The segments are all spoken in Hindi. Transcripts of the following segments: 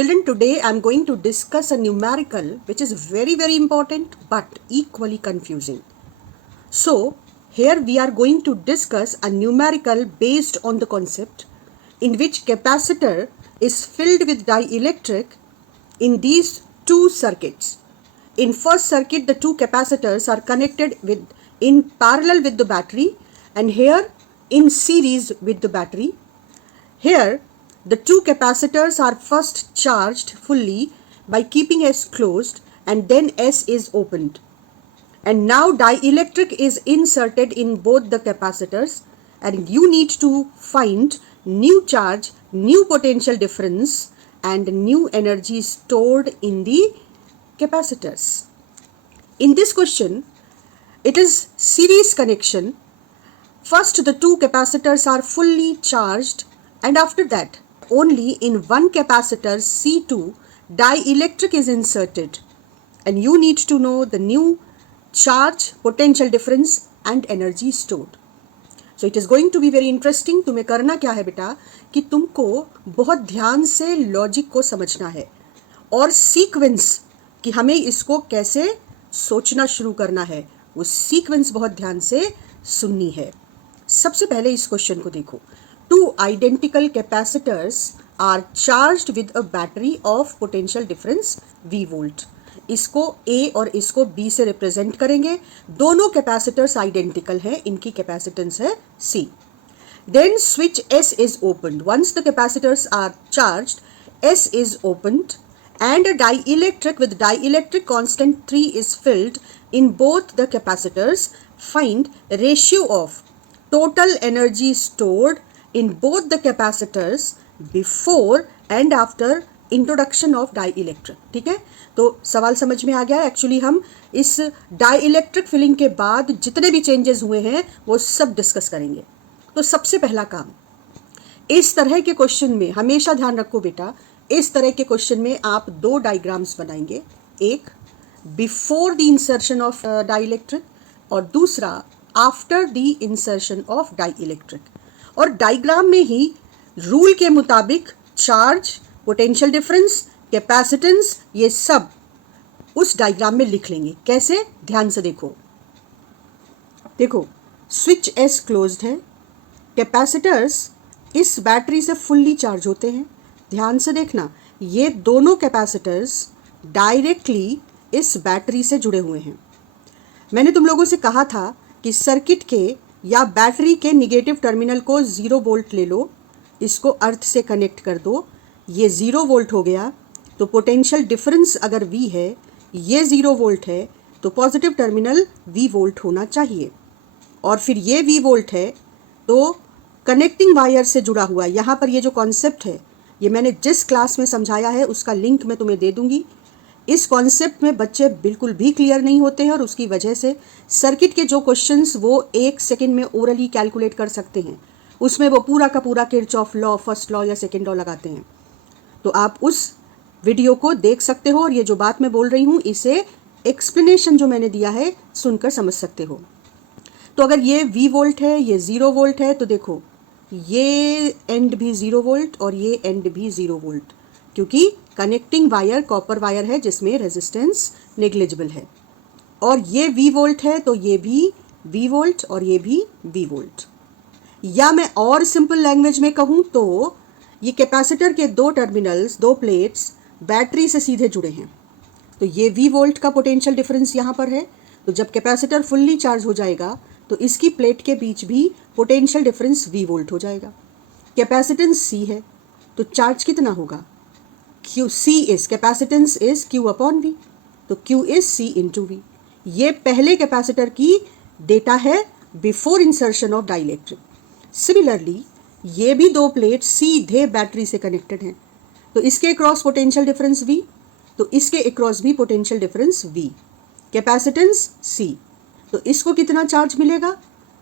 Children, today I am going to discuss a numerical which is very important but equally confusing. So, here we are going to discuss a numerical based on the concept in which capacitor is filled with dielectric in these two circuits. In first circuit, the two capacitors are connected in parallel with the battery, and here in series with the battery. Here, the two capacitors are first charged fully by keeping S closed, and then S is opened. And now dielectric is inserted in both the capacitors, and you need to find new charge, new potential difference, and new energy stored in the capacitors. In this question, it is series connection. First, the two capacitors are fully charged, and after that, only in one capacitor C2, dielectric is inserted, and you need to know the new charge, potential difference and energy stored. So it is going to be very interesting. तुम्हें करना क्या है बेटा कि तुमको बहुत ध्यान से लॉजिक को समझना है और सीक्वेंस कि हमें इसको कैसे सोचना शुरू करना है, वो सीक्वेंस बहुत ध्यान से सुननी है. सबसे पहले इस क्वेश्चन को देखो. Two identical capacitors are charged with a battery of potential difference V volt. इसको A और इसको B से रिप्रेजेंट करेंगे. दोनों कैपेसिटर्स आइडेंटिकल हैं, इनकी कैपेसिटेंस है C. Then switch S is opened. Once the capacitors are charged, S is opened and a dielectric with dielectric constant 3 is filled in both the capacitors. Find ratio of total energy stored in both the capacitors before and after introduction of dielectric. ठीक है, तो सवाल समझ में आ गया. एक्चुअली हम इस डाईइलेक्ट्रिक फिलिंग के बाद जितने भी चेंजेस हुए हैं वो सब डिस्कस करेंगे. तो सबसे पहला काम, इस तरह के क्वेश्चन में हमेशा ध्यान रखो बेटा, इस तरह के क्वेश्चन में आप दो डायग्राम्स बनाएंगे. एक before the insertion of dielectric और दूसरा after the insertion of dielectric. और डायग्राम में ही रूल के मुताबिक चार्ज, पोटेंशियल डिफरेंस, कैपेसिटेंस, ये सब उस डायग्राम में लिख लेंगे. कैसे? ध्यान से देखो. देखो, स्विच एस क्लोज्ड है, कैपेसिटर्स इस बैटरी से फुल्ली चार्ज होते हैं. ध्यान से देखना, ये दोनों कैपेसिटर्स डायरेक्टली इस बैटरी से जुड़े हुए हैं. मैंने तुम लोगों से कहा था कि सर्किट के या बैटरी के निगेटिव टर्मिनल को 0 वोल्ट ले लो, इसको अर्थ से कनेक्ट कर दो, ये 0 वोल्ट हो गया. तो पोटेंशियल डिफरेंस अगर V है, ये 0 वोल्ट है, तो पॉजिटिव टर्मिनल V वोल्ट होना चाहिए. और फिर ये V वोल्ट है, तो कनेक्टिंग वायर से जुड़ा हुआ. यहाँ पर ये जो कॉन्सेप्ट है, ये मैंने जिस क्लास में समझाया है उसका लिंक मैं तुम्हें दे दूँगी. इस कॉन्सेप्ट में बच्चे बिल्कुल भी क्लियर नहीं होते हैं और उसकी वजह से सर्किट के जो क्वेश्चंस वो 1 सेकेंड में ओरली कैलकुलेट कर सकते हैं, उसमें वो पूरा का पूरा किरचॉफ लॉ, फर्स्ट लॉ या सेकेंड लॉ लगाते हैं. तो आप उस वीडियो को देख सकते हो और ये जो बात मैं बोल रही हूँ इसे एक्सप्लेनेशन जो मैंने दिया है सुनकर समझ सकते हो. तो अगर ये V वोल्ट है, ये 0 वोल्ट है, तो देखो ये एंड भी 0 वोल्ट और ये एंड भी 0 वोल्ट, क्योंकि कनेक्टिंग वायर कॉपर वायर है जिसमें रेजिस्टेंस नेग्लिजिबल है. और ये V वोल्ट है, तो ये भी V वोल्ट और ये भी V वोल्ट. या मैं और सिंपल लैंग्वेज में कहूँ तो ये कैपेसिटर के दो टर्मिनल्स, दो प्लेट्स बैटरी से सीधे जुड़े हैं. तो ये V वोल्ट का पोटेंशियल डिफरेंस यहाँ पर है. तो जब कैपेसिटर फुल्ली चार्ज हो जाएगा तो इसकी प्लेट के बीच भी पोटेंशियल डिफरेंस V वोल्ट हो जाएगा. कैपेसिटेंस C है, तो चार्ज कितना होगा? Q. C is capacitance is Q upon V, तो Q is C into V. ये पहले कैपेसिटर की डेटा है before insertion of dielectric. Similarly ये भी दो प्लेट सीधे बैटरी से कनेक्टेड हैं, तो इसके अक्रॉस पोटेंशियल डिफरेंस V, तो इसके अक्रॉस भी potential difference V. Capacitance C, तो इसको कितना चार्ज मिलेगा?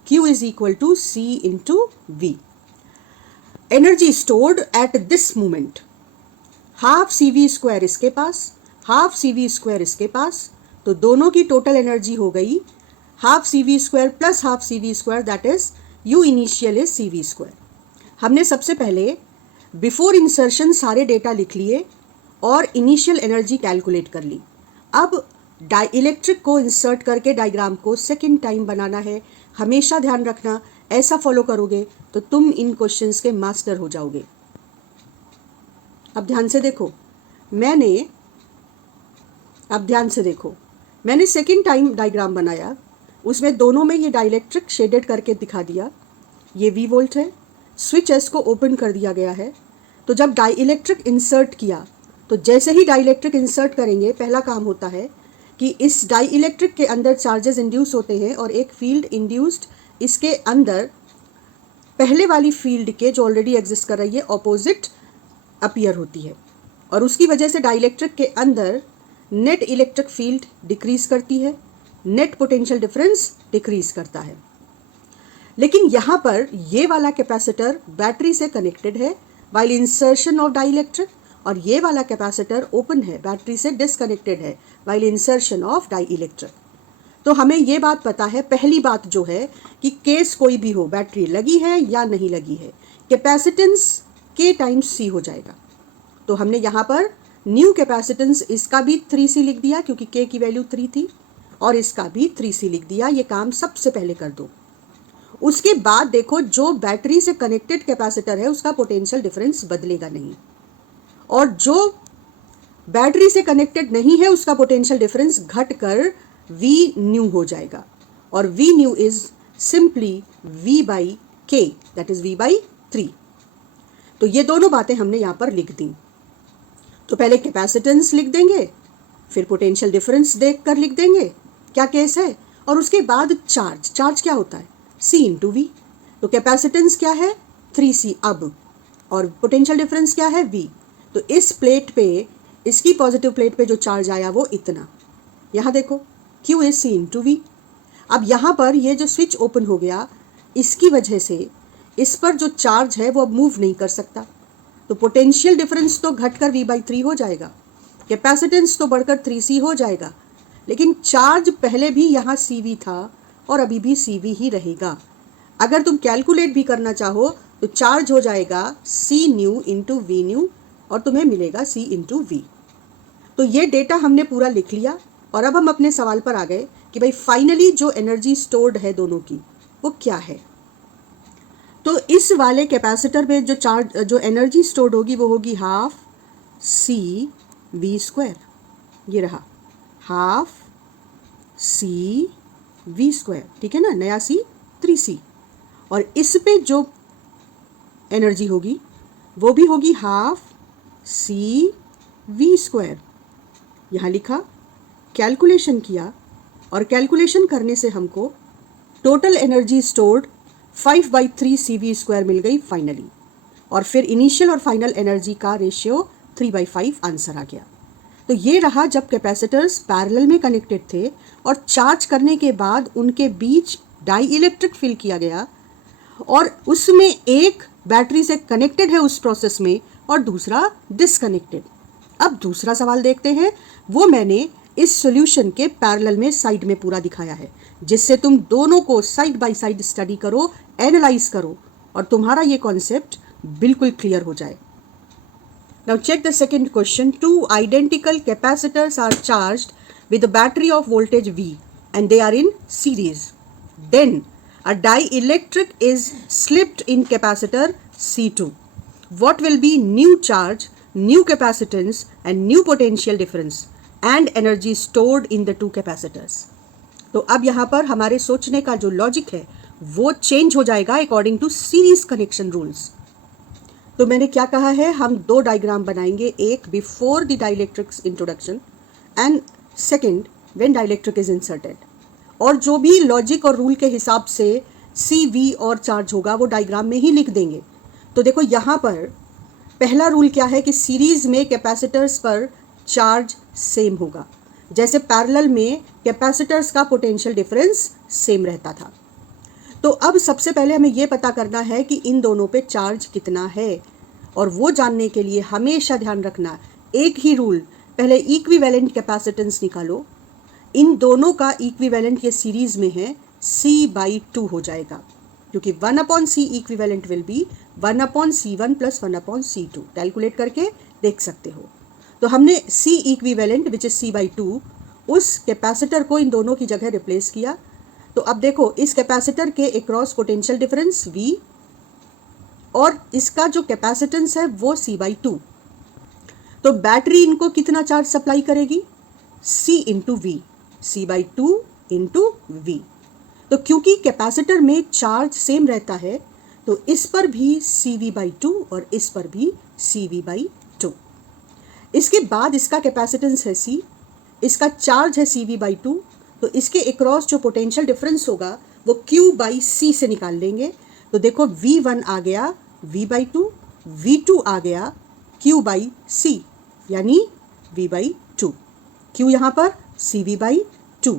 Q is equal to C into V. Energy stored at this moment, half CV square इसके पास, हाफ CV स्क्वायर इसके पास, तो दोनों की टोटल एनर्जी हो गई half CV square plus half CV square, that is U initial is CV square. हमने सबसे पहले बिफोर इंसर्शन सारे डेटा लिख लिए और इनिशियल एनर्जी कैलकुलेट कर ली। अब डाइलेक्ट्रिक को इंसर्ट करके डायग्राम को सेकेंड टाइम बनाना है। हमेशा ध्यान रखना, ऐसा फॉलो करोगे तो तुम इन क्वेश्चंस के मास्टर हो जाओगे। अब ध्यान से देखो, मैंने सेकेंड टाइम डायग्राम बनाया, उसमें दोनों में ये डाइलेक्ट्रिक शेडेड करके दिखा दिया। ये V वोल्ट है, स्विच S को ओपन कर दिया गया है। तो जब डाइलेक्ट्रिक इंसर्ट किया, तो जैसे ही डाइलेक्ट्रिक इंसर्ट करेंगे, पहला काम होता है कि इस डाइलेक्ट्रिक के अंदर चार्जेस इंड्यूस होते हैं और एक फील्ड इंड्यूस्ड इसके अंदर पहले वाली फील्ड के जो ऑलरेडी एग्जिस्ट कर रही है ऑपोजिट अपीयर होती है, और उसकी वजह से डाइलेक्ट्रिक के अंदर नेट इलेक्ट्रिक फील्ड डिक्रीज करती है, नेट पोटेंशियल डिफरेंस डिक्रीज करता है। लेकिन यहाँ पर ये वाला कैपेसिटर बैटरी से कनेक्टेड है वाइल इंसर्शन ऑफ डाइलेक्ट्रिक, और ये वाला कैपेसिटर ओपन है, बैटरी से डिसकनेक्टेड है वाइल इंसर्शन ऑफ डाइलेक्ट्रिक। तो हमें ये बात पता है, पहली बात जो है कि केस कोई भी हो, बैटरी लगी है या नहीं लगी है, कैपेसिटेंस K टाइम्स C हो जाएगा। तो हमने यहाँ पर न्यू कैपेसिटेंस इसका भी 3C लिख दिया क्योंकि K की वैल्यू 3 थी, और इसका भी 3C लिख दिया। ये काम सबसे पहले कर दो। उसके बाद देखो, जो बैटरी से कनेक्टेड कैपेसिटर है उसका पोटेंशियल डिफरेंस बदलेगा नहीं, और जो बैटरी से कनेक्टेड नहीं है उसका पोटेंशियल डिफरेंस घटकर V न्यू हो जाएगा, और V new is simply V by K, that is V by 3। तो ये दोनों बातें हमने यहाँ पर लिख दी। तो पहले कैपेसिटेंस लिख देंगे, फिर पोटेंशियल डिफरेंस देख कर लिख देंगे क्या केस है, और उसके बाद चार्ज क्या होता है, C इंटू V। तो कैपेसिटेंस क्या है 3C अब, और पोटेंशियल डिफरेंस क्या है V। तो इस प्लेट पे, इसकी पॉजिटिव प्लेट पे जो चार्ज आया वो इतना, यहाँ देखो Q is C into V। अब यहाँ पर ये जो स्विच ओपन हो गया, इसकी वजह से इस पर जो चार्ज है वो अब मूव नहीं कर सकता, तो पोटेंशियल डिफरेंस तो घटकर V बाई 3 हो जाएगा, कैपेसिटेंस तो बढ़कर 3C हो जाएगा, लेकिन चार्ज पहले भी यहाँ CV था और अभी भी CV ही रहेगा। अगर तुम कैलकुलेट भी करना चाहो तो चार्ज हो जाएगा C new into V new, और तुम्हें मिलेगा C इंटू V। तो ये डेटा हमने पूरा लिख लिया, और अब हम अपने सवाल पर आ गए कि भाई फाइनली जो एनर्जी स्टोर्ड है दोनों की वो क्या है। तो इस वाले कैपेसिटर में जो एनर्जी स्टोर्ड होगी वो होगी हाफ CV²। ये रहा हाफ CV², ठीक है ना, नया C 3C। और इस पे जो एनर्जी होगी वो भी होगी हाफ CV²। यहाँ लिखा, कैलकुलेशन किया, और कैलकुलेशन करने से हमको टोटल एनर्जी स्टोर्ड 5/3 CV² मिल गई फाइनली, और फिर इनिशियल और फाइनल एनर्जी का रेशियो 3/5 आंसर आ गया। तो ये रहा जब कैपेसिटर्स पैरेलल में कनेक्टेड थे और चार्ज करने के बाद उनके बीच डाई इलेक्ट्रिक फिल किया गया, और उसमें एक बैटरी से कनेक्टेड है उस प्रोसेस में और दूसरा डिसकनेक्टेड। अब दूसरा सवाल देखते हैं, वो मैंने इस सॉल्यूशन के पैरेलल में साइड में पूरा दिखाया है, जिससे तुम दोनों को साइड बाय साइड स्टडी करो, एनालाइज करो, और तुम्हारा ये कॉन्सेप्ट बिल्कुल क्लियर हो जाए। Now check the second question. Two identical capacitors are charged with a battery of voltage V and they are in series. Then a dielectric is slipped in capacitor C2. What will be new charge, new capacitance and new potential difference and energy stored in the two capacitors? तो अब यहाँ पर हमारे सोचने का जो लॉजिक है वो चेंज हो जाएगा according to series connection rules. तो मैंने क्या कहा है, हम दो डायग्राम बनाएंगे, एक before the dielectric introduction and second when dielectric is inserted, और जो भी लॉजिक और रूल के हिसाब से CV और चार्ज होगा वो डायग्राम में ही लिख देंगे। तो देखो यहाँ पर पहला रूल क्या है कि सीरीज में कैपेसिटर्स पर चार्ज सेम होगा, जैसे पैरेलल में कैपेसिटर्स का पोटेंशियल डिफरेंस सेम रहता था। तो अब सबसे पहले हमें ये पता करना है कि इन दोनों पे चार्ज कितना है, और वो जानने के लिए हमेशा ध्यान रखना एक ही रूल, पहले इक्विवेलेंट कैपेसिटेंस निकालो, इन दोनों का इक्विवेलेंट ये सीरीज में है C/2 हो जाएगा, क्योंकि 1/C equivalent will be 1/C1 + 1/C2, calculate करके देख सकते हो। तो हमने C equivalent which is C/2 उस कैपेसिटर को इन दोनों की जगह रिप्लेस किया। तो अब देखो इस कैपेसिटर के अक्रॉस पोटेंशियल डिफरेंस V और इसका जो कैपेसिटेंस है वो C/2। तो बैटरी इनको कितना चार्ज सप्लाई करेगी? C into V, C/2 into V. तो क्योंकि कैपेसिटर में चार्ज सेम रहता है तो इस पर भी CV/2 और इस पर भी CV/2। इसके बाद इसका कैपेसिटेंस है C, इसका चार्ज है CV/2, तो इसके अक्रॉस जो पोटेंशियल डिफरेंस होगा वो Q/C से निकाल लेंगे। तो देखो V1 आ गया V/2, V2 आ गया Q/C यानी V/2, Q यहाँ पर CV/2।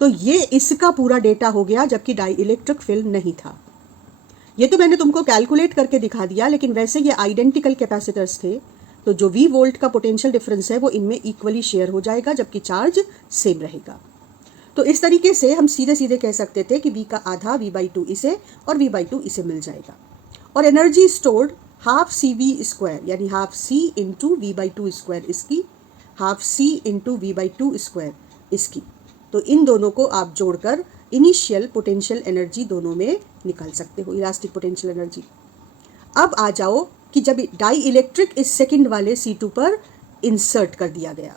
तो ये इसका पूरा डेटा हो गया, जबकि डाई इलेक्ट्रिक फिल्म नहीं था। ये तो मैंने तुमको कैलकुलेट करके दिखा दिया, लेकिन वैसे ये आइडेंटिकल कैपेसिटर्स थे, तो जो V वोल्ट का पोटेंशियल डिफरेंस है वो इनमें इक्वली शेयर हो जाएगा, जबकि चार्ज सेम रहेगा। तो इस तरीके से हम सीधे सीधे कह सकते थे कि V का आधा V/2 इसे और V/2 इसे मिल जाएगा। और एनर्जी स्टोर्ड हाफ CV² यानी हाफ C इंटू V/2² इसकी, हाफ C इंटू V/2² इसकी। तो इन दोनों को आप जोड़कर इनिशियल पोटेंशियल एनर्जी दोनों में निकाल सकते हो, इलास्टिक पोटेंशियल एनर्जी। अब आ जाओ कि जब डाई इलेक्ट्रिक इस सेकंड वाले C2 पर इंसर्ट कर दिया गया,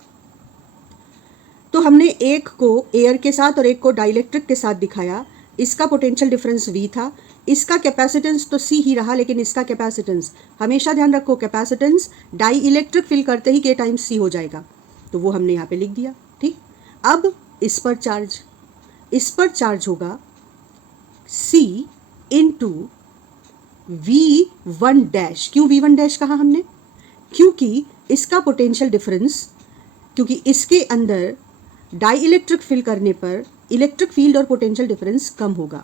तो हमने एक को एयर के साथ और एक को डाई इलेक्ट्रिक के साथ दिखाया। इसका पोटेंशियल डिफरेंस V था, इसका कैपेसिटेंस तो C ही रहा, लेकिन इसका कैपेसिटेंस, हमेशा ध्यान रखो कैपेसिटेंस डाई इलेक्ट्रिक फिल करते ही K टाइम्स C हो जाएगा, तो वो हमने यहाँ पे लिख दिया। ठीक, अब इस पर चार्ज होगा C इंटू V1 क्यों V1 कहा हमने? क्योंकि इसका पोटेंशियल डिफरेंस, क्योंकि इसके अंदर डाई इलेक्ट्रिक फिल करने पर इलेक्ट्रिक फील्ड और पोटेंशियल डिफरेंस कम होगा,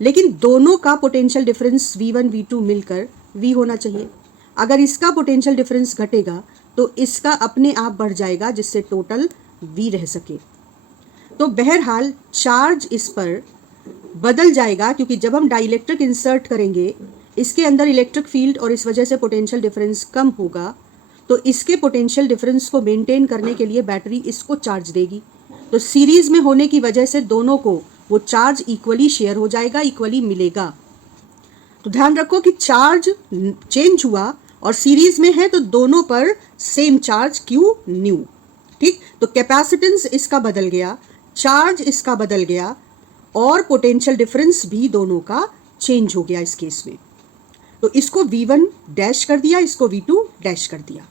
लेकिन दोनों का पोटेंशियल डिफरेंस V1 V2 मिलकर V होना चाहिए। अगर इसका पोटेंशियल डिफरेंस घटेगा तो इसका अपने आप बढ़ जाएगा, जिससे टोटल V रह सके। तो बहरहाल चार्ज इस पर बदल जाएगा, क्योंकि जब हम डाई इलेक्ट्रिक इंसर्ट करेंगे इसके अंदर इलेक्ट्रिक फील्ड और इस वजह से पोटेंशियल डिफरेंस कम होगा, तो इसके पोटेंशियल डिफरेंस को मेंटेन करने के लिए बैटरी इसको चार्ज देगी। तो सीरीज में होने की वजह से दोनों को वो चार्ज इक्वली शेयर हो जाएगा, इक्वली मिलेगा। तो ध्यान रखो कि चार्ज चेंज हुआ और सीरीज में है तो दोनों पर सेम चार्ज Q न्यू। ठीक, तो कैपेसिटेंस इसका बदल गया, चार्ज इसका बदल गया और पोटेंशियल डिफरेंस भी दोनों का चेंज हो गया इस केस में। तो इसको V1 कर दिया, इसको V2 कर दिया।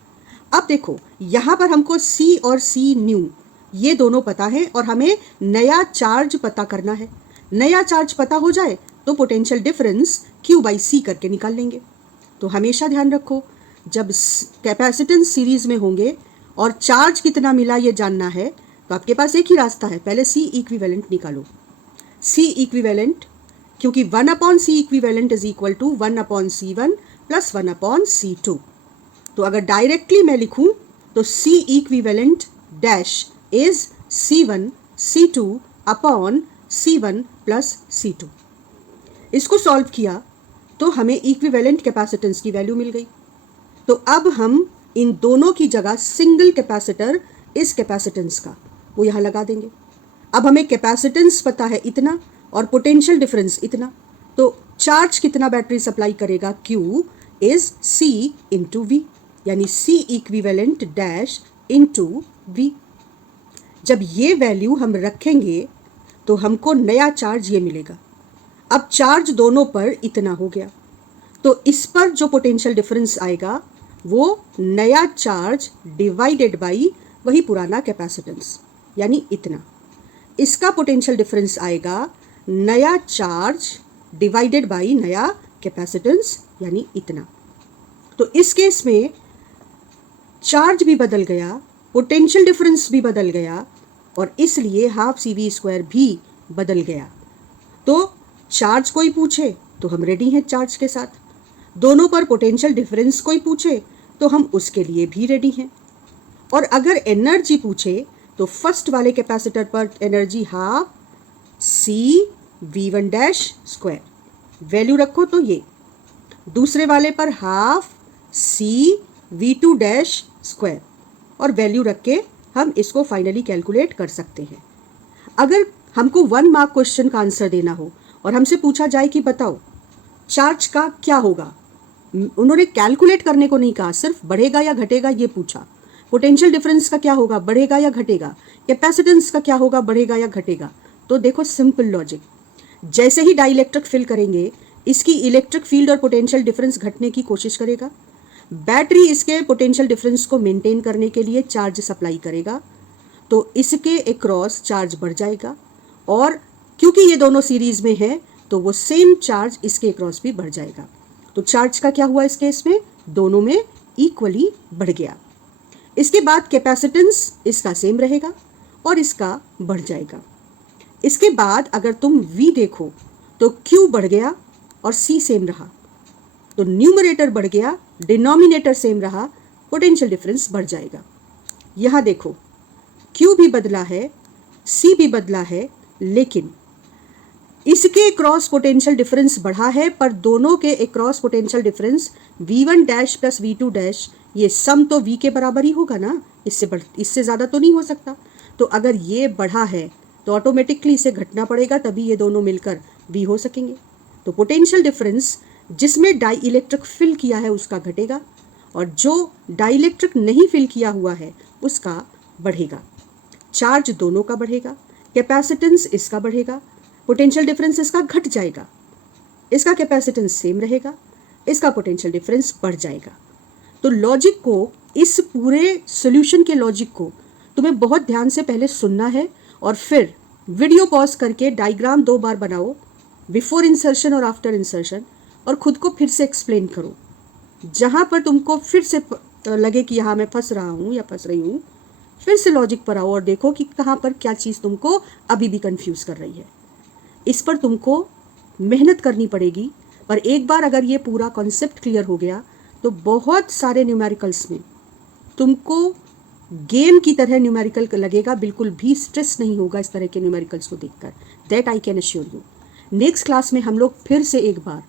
अब देखो यहाँ पर हमको C और C न्यू ये दोनों पता है और हमें नया चार्ज पता करना है। नया चार्ज पता हो जाए तो पोटेंशियल डिफरेंस Q/C करके निकाल लेंगे। तो हमेशा ध्यान रखो, जब कैपेसिटेंस सीरीज में होंगे और चार्ज कितना मिला ये जानना है, तो आपके पास एक ही रास्ता है, पहले C इक्विवेलेंट निकालो। C इक्विवेलेंट, क्योंकि 1/C equivalent is equal to 1/C1 plus 1/C2। तो अगर डायरेक्टली मैं लिखूं तो C equivalent dash is C1 C2 upon C1 plus C2। इसको सॉल्व किया तो हमें इक्विवेलेंट कैपेसिटेंस की वैल्यू मिल गई। तो अब हम इन दोनों की जगह सिंगल कैपेसिटर इस कैपेसिटेंस का वो यहाँ लगा देंगे। अब हमें कैपेसिटेंस पता है इतना और पोटेंशियल डिफरेंस इतना, तो चार्ज कितना बैटरी सप्लाई करेगा Q is C into V, यानी C equivalent dash into V। जब ये वैल्यू हम रखेंगे तो हमको नया चार्ज ये मिलेगा। अब चार्ज दोनों पर इतना हो गया, तो इस पर जो पोटेंशियल डिफरेंस आएगा वो नया चार्ज डिवाइडेड बाई वही पुराना कैपेसिटेंस, यानी इतना। इसका पोटेंशियल डिफरेंस आएगा नया चार्ज डिवाइडेड बाई नया कैपेसिटेंस, यानी इतना। तो इस केस में चार्ज भी बदल गया, पोटेंशियल डिफरेंस भी बदल गया और इसलिए हाफ CV² भी बदल गया। तो चार्ज कोई पूछे तो हम रेडी हैं चार्ज के साथ, दोनों पर पोटेंशियल डिफरेंस कोई पूछे तो हम उसके लिए भी रेडी हैं। और अगर एनर्जी पूछे तो फर्स्ट वाले कैपेसिटर पर एनर्जी हाफ CV1 वैल्यू रखो तो ये, दूसरे वाले पर हाफ CV2 स्क्वायर, और वैल्यू रख के हम इसको फाइनली कैलकुलेट कर सकते हैं। अगर हमको 1 मार्क क्वेश्चन का आंसर देना हो और हमसे पूछा जाए कि बताओ चार्ज का क्या होगा, उन्होंने कैलकुलेट करने को नहीं कहा, सिर्फ बढ़ेगा या घटेगा ये पूछा। पोटेंशियल डिफरेंस का क्या होगा, बढ़ेगा या घटेगा। कैपेसिटेंस का क्या होगा, बढ़ेगा या घटेगा। तो देखो सिंपल लॉजिक, जैसे ही डाइलेक्ट्रिक फिल करेंगे इसकी इलेक्ट्रिक फील्ड और पोटेंशियल डिफरेंस घटने की कोशिश करेगा। बैटरी इसके पोटेंशियल डिफरेंस को मेंटेन करने के लिए चार्ज सप्लाई करेगा, तो इसके अक्रॉस चार्ज बढ़ जाएगा, और क्योंकि ये दोनों सीरीज में है तो वो सेम चार्ज इसके अक्रॉस भी बढ़ जाएगा। तो चार्ज का क्या हुआ इस केस में, दोनों में इक्वली बढ़ गया। इसके बाद कैपेसिटेंस इसका सेम रहेगा और इसका बढ़ जाएगा। इसके बाद अगर तुम V देखो तो Q बढ़ गया और C सेम रहा, तो न्यूमरेटर बढ़ गया, डिनोमिनेटर सेम रहा, पोटेंशियल डिफरेंस बढ़ जाएगा। यहाँ देखो Q भी बदला है, C भी बदला है, लेकिन इसके क्रॉस पोटेंशियल डिफरेंस बढ़ा है, पर दोनों के across potential difference V1 dash plus V2 dash, ये सम तो V के बराबर ही होगा ना, इससे ज़्यादा तो नहीं हो सकता। तो अगर ये बढ़ा है तो ऑटोमेटिकली इसे घटना पड़ेगा, तभी ये दोनों मिलकर V हो सकेंगे। तो पोटेंशियल डिफरेंस जिसमें डाई इलेक्ट्रिक फिल किया है उसका घटेगा, और जो डाई इलेक्ट्रिक नहीं फिल किया हुआ है उसका बढ़ेगा। चार्ज दोनों का बढ़ेगा, कैपेसिटेंस इसका बढ़ेगा, पोटेंशियल डिफरेंस इसका घट जाएगा, इसका कैपेसिटेंस सेम रहेगा, इसका पोटेंशियल डिफरेंस बढ़ जाएगा। तो लॉजिक को, इस पूरे सॉल्यूशन के लॉजिक को तुम्हें बहुत ध्यान से पहले सुनना है, और फिर वीडियो पॉज करके डायग्राम 2 बार बनाओ, बिफोर इंसर्शन और आफ्टर इंसर्शन, और खुद को फिर से एक्सप्लेन करो। जहाँ पर तुमको फिर से लगे कि यहाँ मैं फंस रहा हूँ या फंस रही हूँ, फिर से लॉजिक पर आओ और देखो कि कहाँ पर क्या चीज़ तुमको अभी भी कंफ्यूज कर रही है। इस पर तुमको मेहनत करनी पड़ेगी, पर एक बार अगर ये पूरा कॉन्सेप्ट क्लियर हो गया तो बहुत सारे न्यूमेरिकल्स में तुमको गेम की तरह न्यूमेरिकल लगेगा, बिल्कुल भी स्ट्रेस नहीं होगा इस तरह के न्यूमेरिकल्स को देखकर। That I can assure you. Next class में हम लोग फिर से एक बार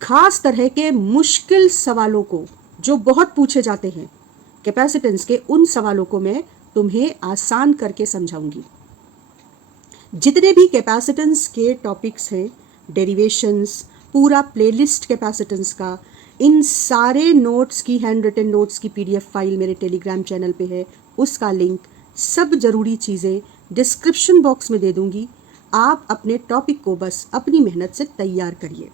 खास तरह के मुश्किल सवालों को, जो बहुत पूछे जाते हैं कैपेसिटेंस के, उन सवालों को मैं तुम्हें आसान करके समझाऊंगी। जितने भी कैपेसिटेंस के टॉपिक्स हैं, डेरिवेशंस, पूरा प्लेलिस्ट कैपेसिटेंस का, इन सारे नोट्स की, हैंड रिटन नोट्स की PDF फाइल मेरे टेलीग्राम चैनल पे है, उसका लिंक, सब ज़रूरी चीज़ें डिस्क्रिप्शन बॉक्स में दे दूंगी। आप अपने टॉपिक को बस अपनी मेहनत से तैयार करिए।